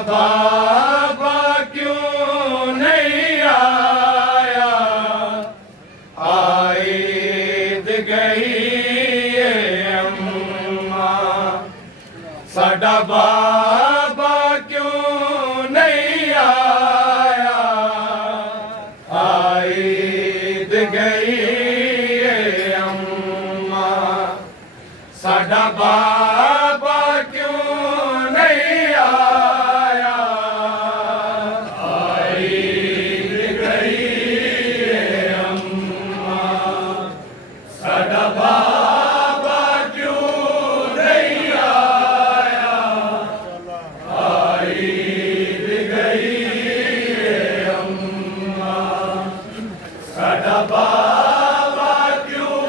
बाबा क्यों नहीं आया, आईद गई ये अम्मा। साडा बाबा क्यों नहीं आया, आईद गई ये अम्मा। साडा बाबा क्यों नहीं आया, आईद गई ये अम्मा। साडा बाबा क्यों नहीं आया, आईद गई ये अम्मा। साडा बाबा क्यों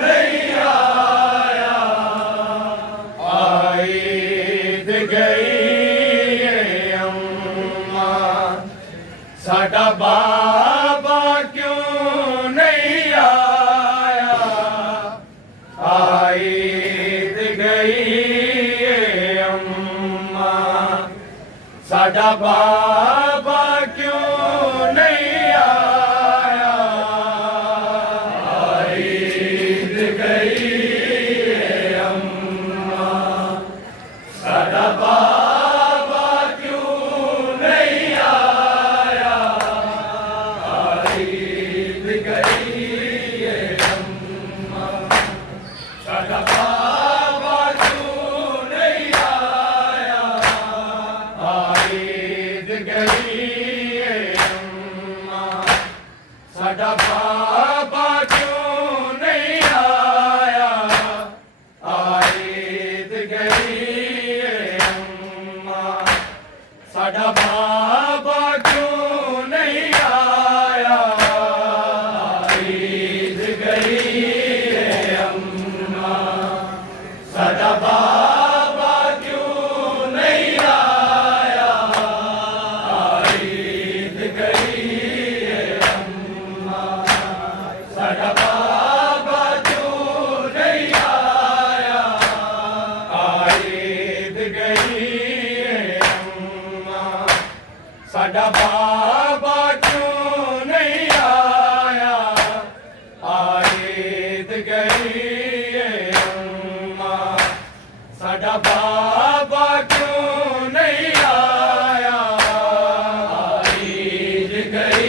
नहीं आया, आईद गई ये अम्मा। साडा बाबा क्यों नहीं आया, आईद गई ये अम्मा। साडा बाबा क्यों नहीं आया, आईद गई ये अम्मा। साडा बाबा क्यों नहीं आया, आईद गई ये अम्मा। साडा बाबा क्यों नहीं आया, आईद गई ये अम्मा। साडा बाबा क्यों नहीं आया, आईद गई ये अम्मा। साडा बाबा क्यों नहीं आया, आईद गई ये अम्मा। साडा बाबा क्यों नहीं आया, आईद गई ये अम्मा। साडा बाबा क्यों नहीं आया, आईद गई ये अम्मा। साडा बाबा क्यों नहीं आया, आईद गई ये अम्मा। साडा बाबा क्यों नहीं आया, आईद गई ये अम्मा। साडा बाबा क्यों नहीं आया, आईद गई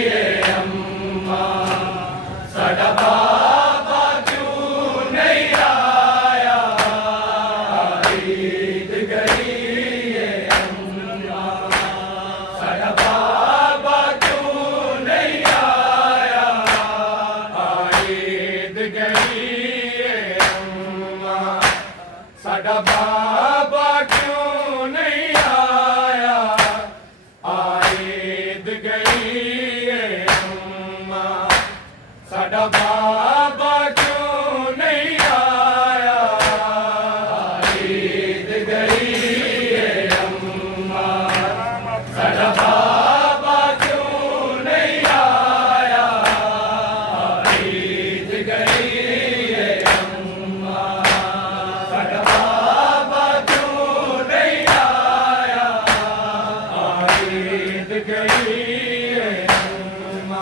ये अम्मा। साडा बाबा क्यों नहीं आया, आईद गई ये अम्मा। साडा बाबा क्यों नहीं आया, आईद गई ये अम्मा। साडा बाबा क्यों नहीं आया, आईद गई ये अम्मा। साडा बाबा क्यों नहीं आया, आईद गई ये अम्मा। साडा बाबा क्यों नहीं आया, आईद गई ये अम्मा। साडा बाबा क्यों नहीं आया, आईद गई ये अम्मा।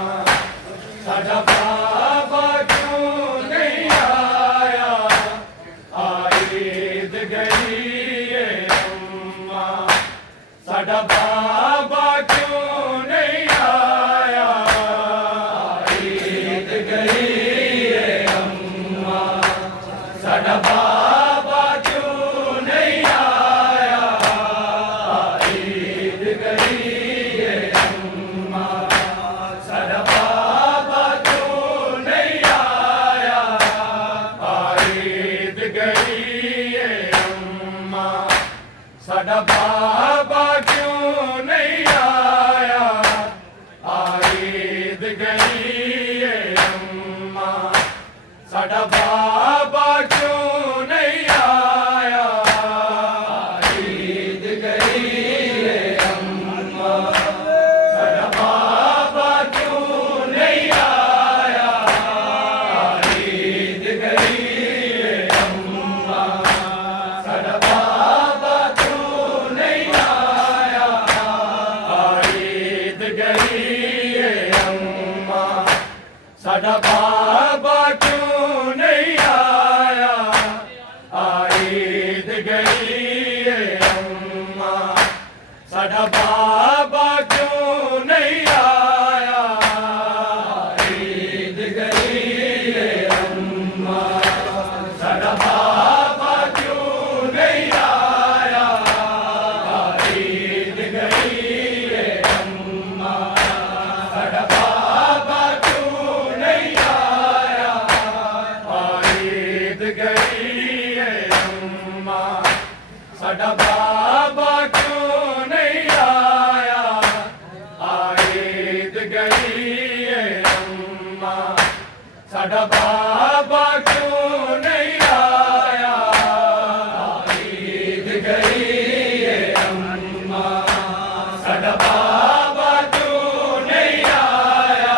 साडा बाबा क्यों नहीं आया, आईद गई ये अम्मा। साडा बाबा क्यों नहीं आया, आईद गई ये अम्मा। साडा बाबा क्यों नहीं आया, आईद गई ये अम्मा। साडा बाबा क्यों नहीं आया, आईद गई ये अम्मा। साडा बाबा क्यों नहीं आया, आईद गई ये अम्मा। साडा बाबा क्यों नहीं आया, आईद गई ये अम्मा। साडा बाबा क्यों नहीं आया, साडा बाबा क्यों नहीं आया। ईद गई है अम्मा, साडा बाबा क्यों नहीं आया। ईद गई है अम्मा, साडा बाबा क्यों नहीं आया। ईद गई है अम्मा, साडा बाबा क्यों नहीं आया। ईद गई है अम्मा, साडा बाबा क्यों नहीं आया। ईद गई है अम्मा, साडा बाबा क्यों नहीं आया।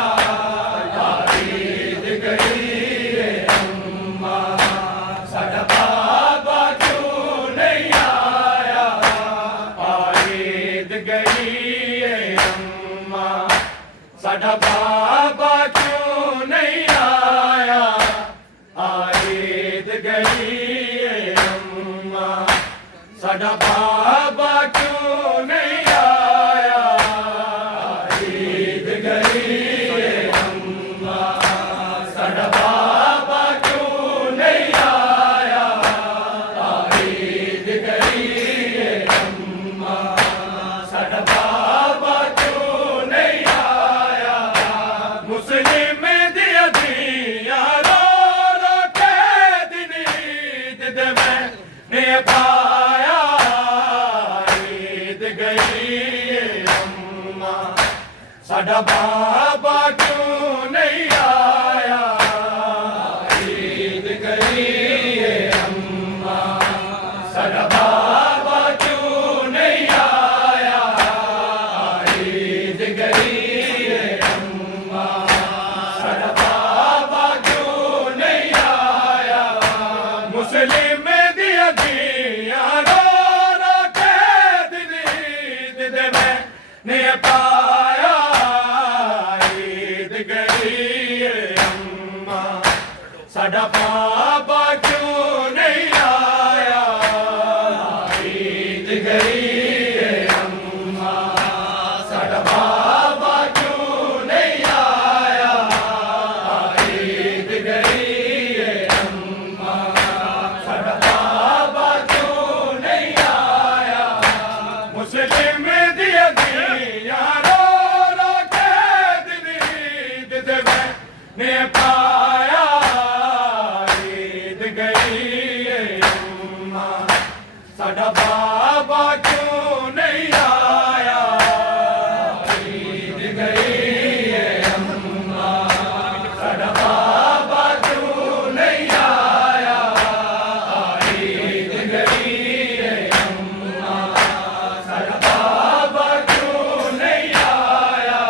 ईद गई है अम्मा, साडा बाबा क्यों नहीं आया। ईद गई है अम्मा, साडा बाबा क्यों नहीं आया। ईद गई है अम्मा, साडा बाबा क्यों नहीं आया। ईद गई है अम्मा, साडा बाबा क्यों नहीं आया। ईद गई है अम्मा, साडा बाबा क्यों नहीं आया। मुस्लिम दिया दिया रो रो के दिन ईद दे मैंने पाया। ईद गई है अम्मा, साडा बाबा क्यों नहीं आया। ईद गई है अम्मा, साडा बाबा क्यों नहीं आया। ईद गई है अम्मा, साडा बाबा क्यों नहीं आया। मुस्लिम दिया दिया रो रो के दिन ईद दे मैंने पाया। ईद गई है अम्मा, साडा बाबा क्यों नहीं आया। ईद गई है अम्मा, साडा बाबा क्यों नहीं आया। ईद गई है अम्मा, साडा बाबा क्यों नहीं आया। मुस्लिम दिया दिया रो रो के दिन ईद दे मैंने पाया। ईद गई है अम्मा, साडा बाबा क्यों नहीं आया। ईद गई है अम्मा, साडा बाबा क्यों नहीं आया। ईद गई है अम्मा, साडा बाबा क्यों नहीं आया।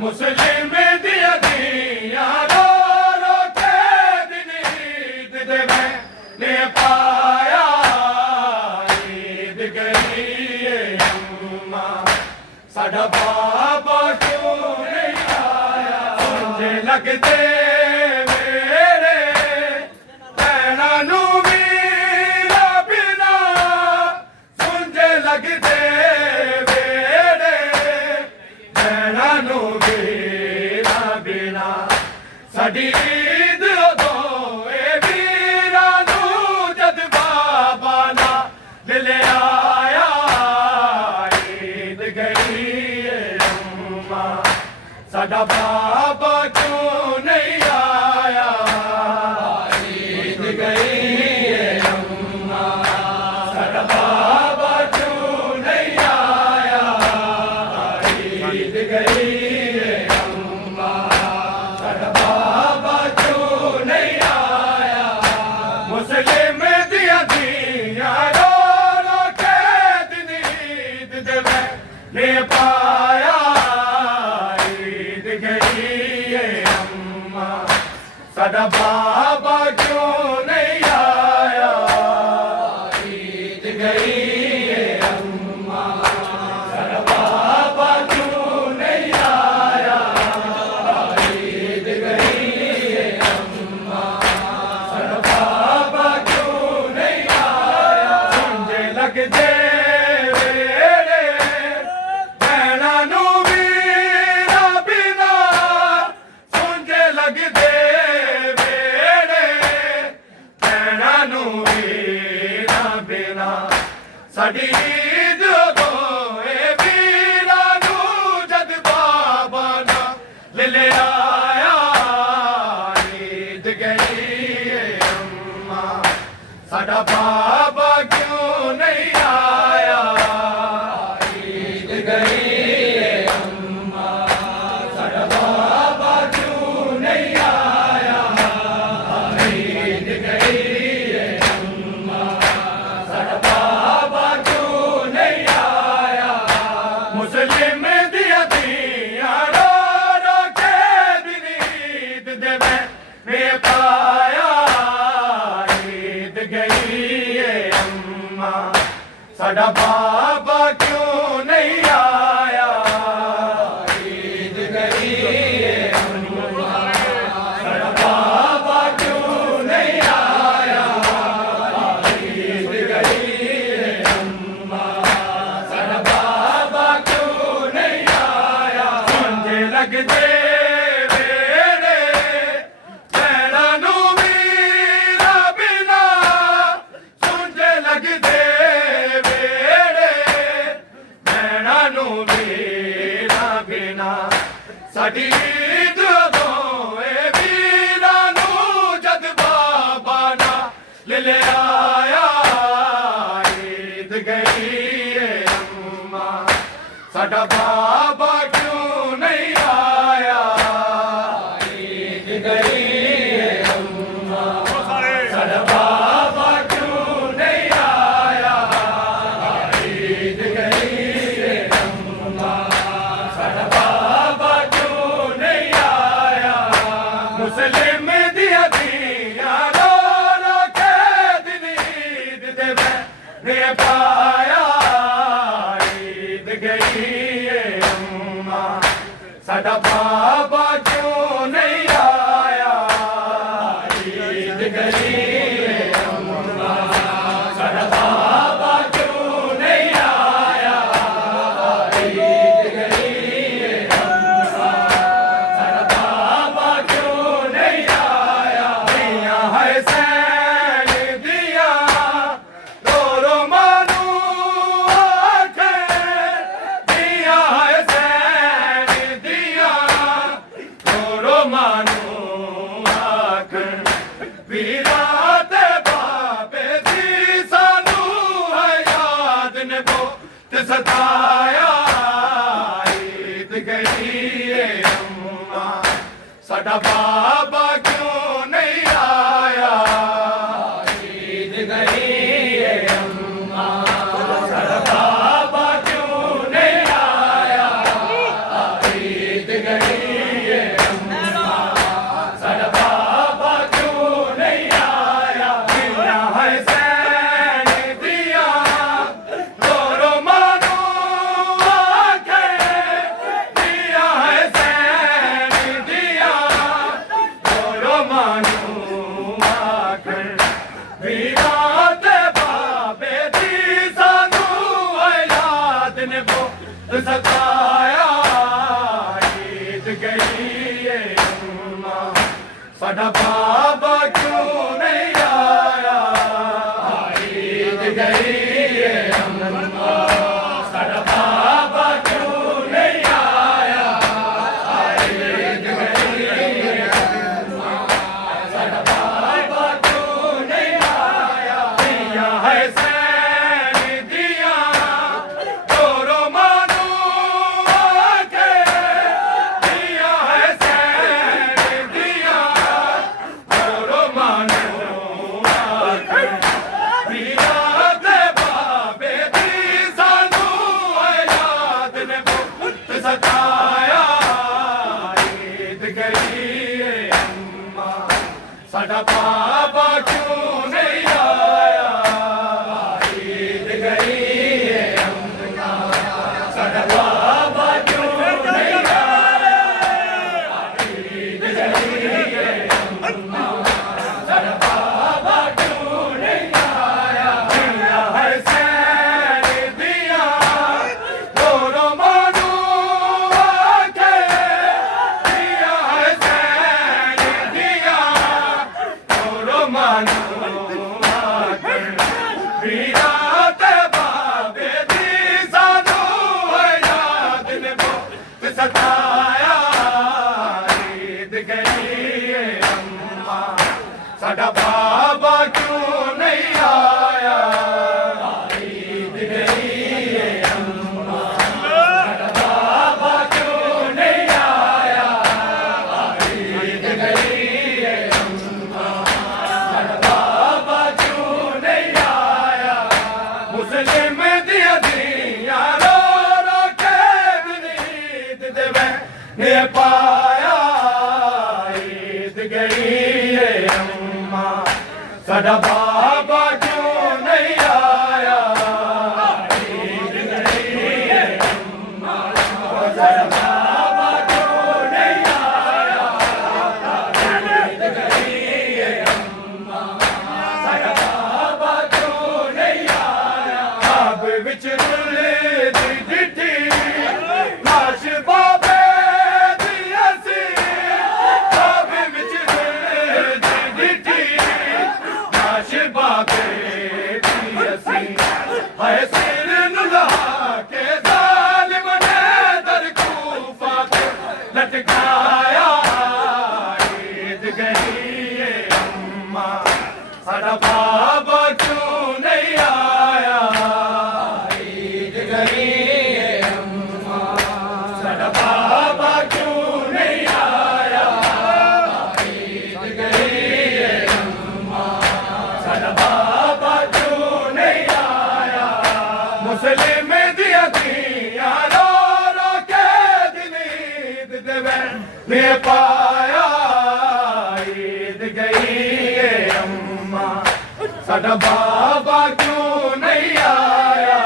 मुस्लिम दिया दिया रो रो के दिन ईद दे मैंने पाया। ईद गई है अम्मा, साडा बाबा क्यों नहीं आया। मुझे लगते मेरे भैणा नू मीरा बिना, मुझे लगते मेरे भैणा नू मीरा बिना। साडी ईद उदों ए वीरा नू जद बाबा ना ले आया। ईद गई है अम्मा, साडा बाबा क्यों नहीं आया। ईद गई है अम्मा, साडा बाबा क्यों नहीं आया। ईद गई है अम्मा, साडा बाबा क्यों नहीं आया। मुस्लिम दिया दिया रो रो के दिन ईद दे मैंने पाया। ईद गई है अम्मा, साडा बाबा क्यों नहीं आया। ईद गई है अम्मा, साडा बाबा क्यों नहीं आया। ईद गई है अम्मा, साडा बाबा क्यों नहीं आया। समझे लग जे साडा बाबा क्यों नहीं आया। ईद गई है अम्मा, साडा बाबा क्यों नहीं आया। ईद गई है अम्मा, साडा बाबा क्यों नहीं आया। मुस्लिम दिया दिया रो रो के दिन ईद देवे ने पाया। ईद गई है अम्मा, साडा बाबा क्यों नहीं आया। ईद गई है अम्मा, साडा बाबा क्यों नहीं आया। ईद गई है अम्मा, साडा बाबा क्यों नहीं आया। मुझे लगदे वेड़े पैरां नूं मीरा बिना, सुंझे लगदे वेड़े पैरां नूं मीरा बिना। साडी ईद उदों ए वीरां नूं जद बाबा नाल ले आया। ईद गई है अम्मा, साडा बाबा क्यों नहीं आया। ईद गई है अम्मा, साडा बाबा क्यों नहीं आया। ईद गई है अम्मा, साडा बाबा क्यों नहीं आया। मुस्लिम दिया दिया रो रो के दिन ईद देवे ने पाया। ईद गई है अम्मा, साडा बाबा क्यों नहीं आया। ईद गई है अम्मा, साडा बाबा क्यों नहीं आया। ईद गई है अम्मा, साडा बाबा क्यों नहीं आया। दिया है सैन दिया रो रो मानू आखे। दिया है सैन दिया रो रो मानू आखे। वीरा ते बाबे दी सानू है याद ने बहुत सताया। ईद गई है अम्मा, साडा बाबा क्यों नहीं आया। ईद गई है अम्मा, साडा बाबा क्यों नहीं आया। ईद गई है अम्मा, साडा बाबा क्यों नहीं आया। दिया है सैन दिया रो रो मानू आखे। दिया है सैन दिया रो रो मानू आखे। वीरा ते बाबे दी सानू औलाद ने बहुत सताया। ईद गई है अम्मा, साडा बाबा क्यों नहीं आया। ईद गई है अम्मा, साडा बाबा क्यों नहीं आया। ईद गई है अम्मा, साडा बाबा क्यों नहीं आया। दिया है सैन दिया रो रो मानू आखे। दिया है सैन दिया रो रो मानू आखे। वीरा ते बाबे दी सानू औलाद ने बहुत सताया। ईद गई है अम्मा, साडा बाबा क्यों नहीं आया। ईद गई है अम्मा, साडा बाबा क्यों नहीं आया। ईद गई है अम्मा, साडा बाबा क्यों नहीं आया। दिया है सैन दिया रो रो मानू आखे। दिया है सैन दिया रो साडा बाबा क्यों नहीं आया ईद गई है अम्मा साडा बाबा क्यों नहीं आया ईद गई है अम्मा साडा बाबा क्यों नहीं आया अब विच रुले दी डिठी लाश बाबे दी असी अब विच रुले दी डिठी लाश बाबे दी असी हाय सिर नुला के जालिम ने दर कूफा के लटकाया ईद गई है अम्मा साडा बाबा क्यों नहीं आया ईद गई है अम्मा साडा बाबा क्यों नहीं आया ईद गई है अम्मा साडा बाबा क्यों नहीं आया मुस्लिम दिया दिया रो रो के दिन ईद देवे ने पाया ईद गई है अम्मा साडा बाबा क्यों नहीं आया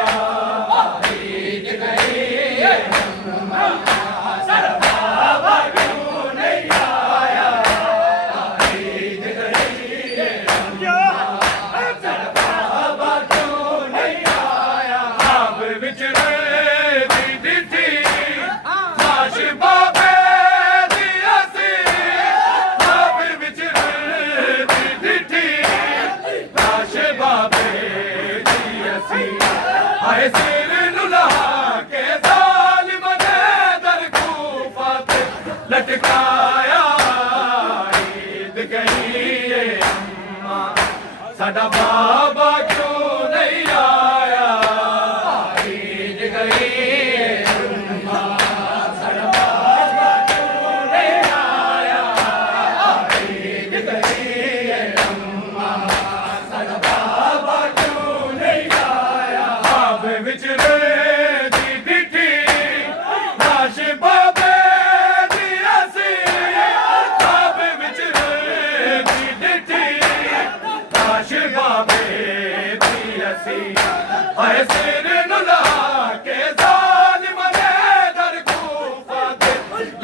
ईद गई है अम्मा साडा बाबा क्यों नहीं आया ईद गई है अम्मा साडा बाबा क्यों नहीं आया अब विच दी डिठी लाश बाबे दी असी अब विच दी डिठी लाश बाबे दी असी हाय सिर नुला के जालिम ने दर कूफा पे लटकाया ईद गई है अम्मा साडा बाबा क्यों नहीं आया ईद गई है अम्मा साडा बाबा क्यों नहीं आया ईद गई है अम्मा साडा बाबा क्यों नहीं आया अब विच दी डिठी लाश बाबे दी असी अब विच दी डिठी लाश बाबे दी असी हाय सिर नुला के जालिम ने दर कूफा ते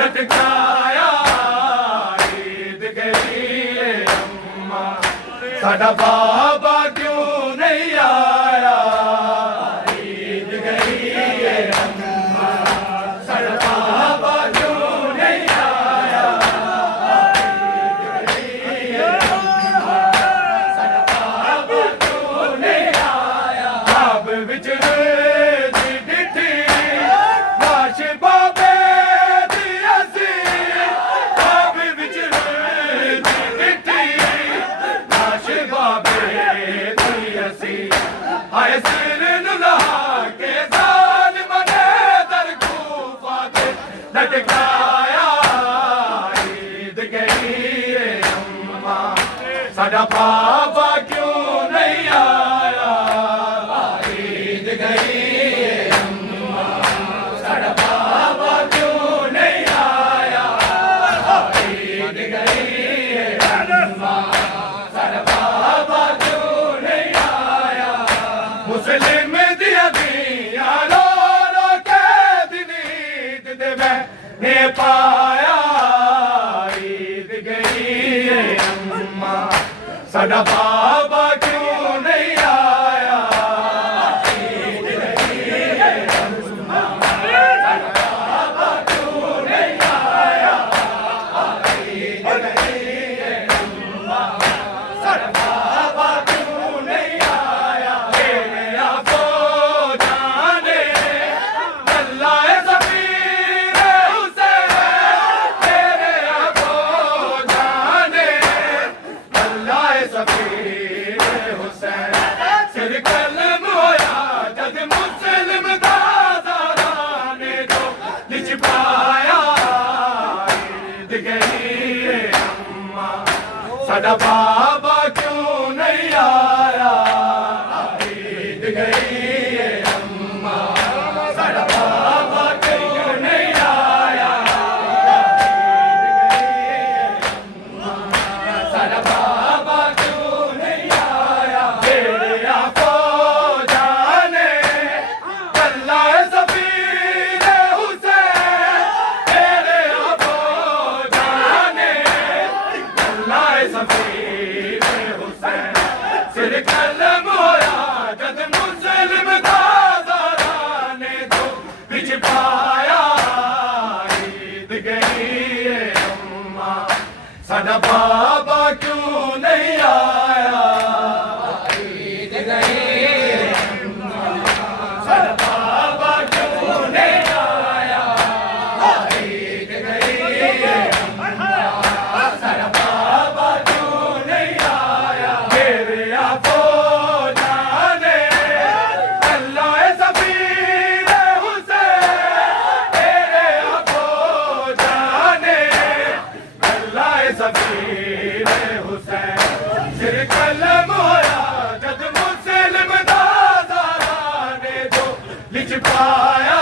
लटकाया ईद गई है अम्मा साडा बाबा क्यों नहीं आया ईद गई है अम्मा साडा बाबा क्यों नहीं आया ईद गई है अम्मा साडा बाबा क्यों नहीं आया अब विच दी डिठी लाश बाबे दी असी अब विच दी डिठी लाश बाबे दी असी हाय सिर नुला के जालिम ने दर कूफा के लटकाया ईद गई है अम्मा साडा बाबा क्यों नहीं आया ईद गई है अम्मा साडा बाबा क्यों नहीं आया ईद गई है अम्मा साडा बाबा क्यों नहीं आया मुस्लिम दिया दिया रो रो के दिन ईद देवे ने पाया ईद गई है अम्मा साडा बाबा क्यों नहीं आया ईद गई है अम्मा साडा बाबा क्यों नहीं आया ईद गई है अम्मा साडा बाबा क्यों नहीं आया तेरे आपो जाने अल्लाह ज़मीर हुसैन तेरे आपो जाने अल्लाह ज़मीर हुसैन सिर कलम होया जद मुस्लिम दादा ने जो लिच पाया ईद गई है अम्मा साडा बाबा क्यों नहीं आया ईद गई है अम्मा साडा बाबा क्यों नहीं आया ईद गई है अम्मा साडा बाबा क्यों नहीं आया बिच पाया ईद गई है अम्मा साडा बाबा क्यों नहीं आया ईद गई है अम्मा साडा बाबा क्यों नहीं आया ईद गई है अम्मा साडा बाबा क्यों नहीं आया मेरे आपो जाने अल्लाह सफीर हुसैन तेरे आपो जाने अल्लाह सफीर हुसैन सिर कलम होया जद मुस्लिम दा ज़ारा ने जो लिच पाया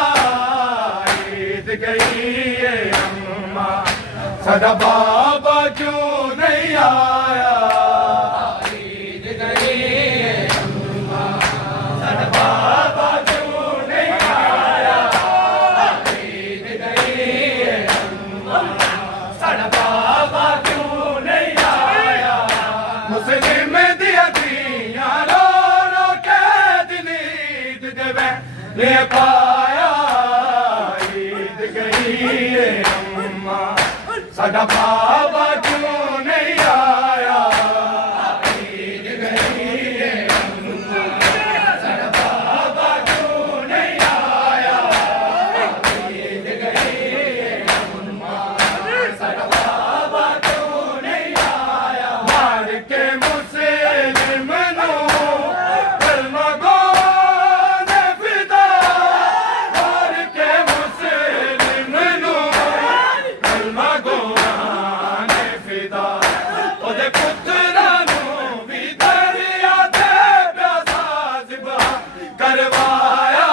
ईद गई है अम्मा साडा बाबा क्यों नहीं आया ईद गई है अम्मा साडा बाबा क्यों नहीं आया ईद गई है अम्मा साडा बाबा क्यों नहीं आया मुस्लिम दिया दिया रो रो के दिन ईद देवे ने पाया ईद गई है अम्मा साडा बाबा क्यों नहीं आया ईद गई है अम्मा साडा बाबा क्यों नहीं आया ईद गई है अम्मा साडा बाबा क्यों नहीं आया मार के मुस्लिम नो कलमा गोने फिदा मार के मुस्लिम नो कलमा गोने फिदा ओदे पुत्रा नु भी दरिया ते प्यासा जिबा करवाया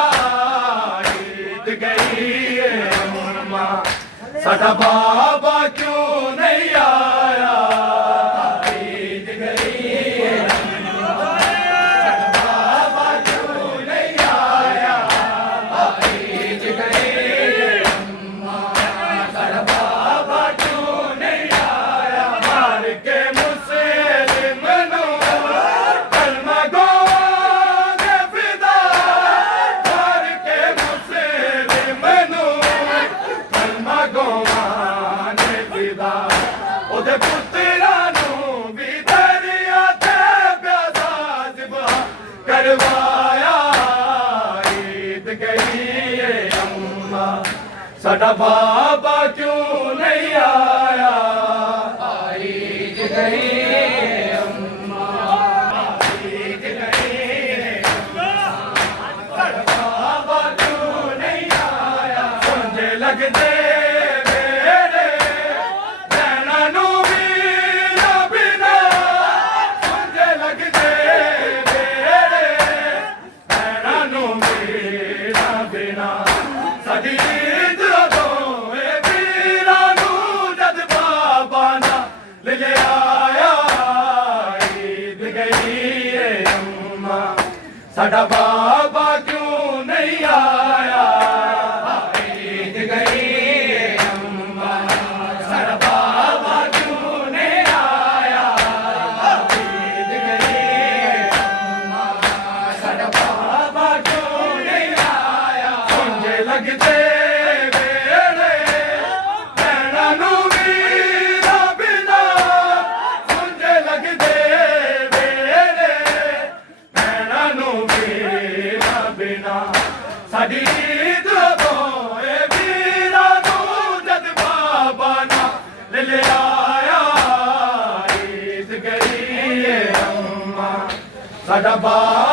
ईद गई है अम्मा साडा बाबा क्यों नहीं आया ईद गई है अम्मा साडा बाबा क्यों नहीं आया ईद गई है अम्मा साडा बाबा क्यों नहीं आया मार के मुस्लिम नु कलमा गोने फिदा मार के मुस्लिम नु कलमा गोने फिदा ओदे पुत्रा नु भी दरिया ते प्यासा जिबा करवाया ईद गई है अम्मा साडा बाबा क्यों नहीं आया ईद गई है अम्मा ईद गई है अम्मा साडा बाबा क्यों नहीं आया सुनने लगदे मेरे नैना नू मीरा बिना सुनने लगदे मेरे नैना नू मीरा बिना साडी ईद अदों ए वीरा नू जद बाबा ना ले आया ईद गई है अम्मा साडा बाबा क्यों नहीं आया ईद गई है अम्मा साडा बाबा क्यों नहीं आया ईद गई है अम्मा साडा बाबा क्यों नहीं आया सुनने लगदे वेड़े नैना नू मीरा बिना सुनने लगदे वेड़े नैना नू मीरा बिना साडी ईद अदों ए वीरा नू जद बाबा ना ले आया ईद गई है अम्मा साडा बाबा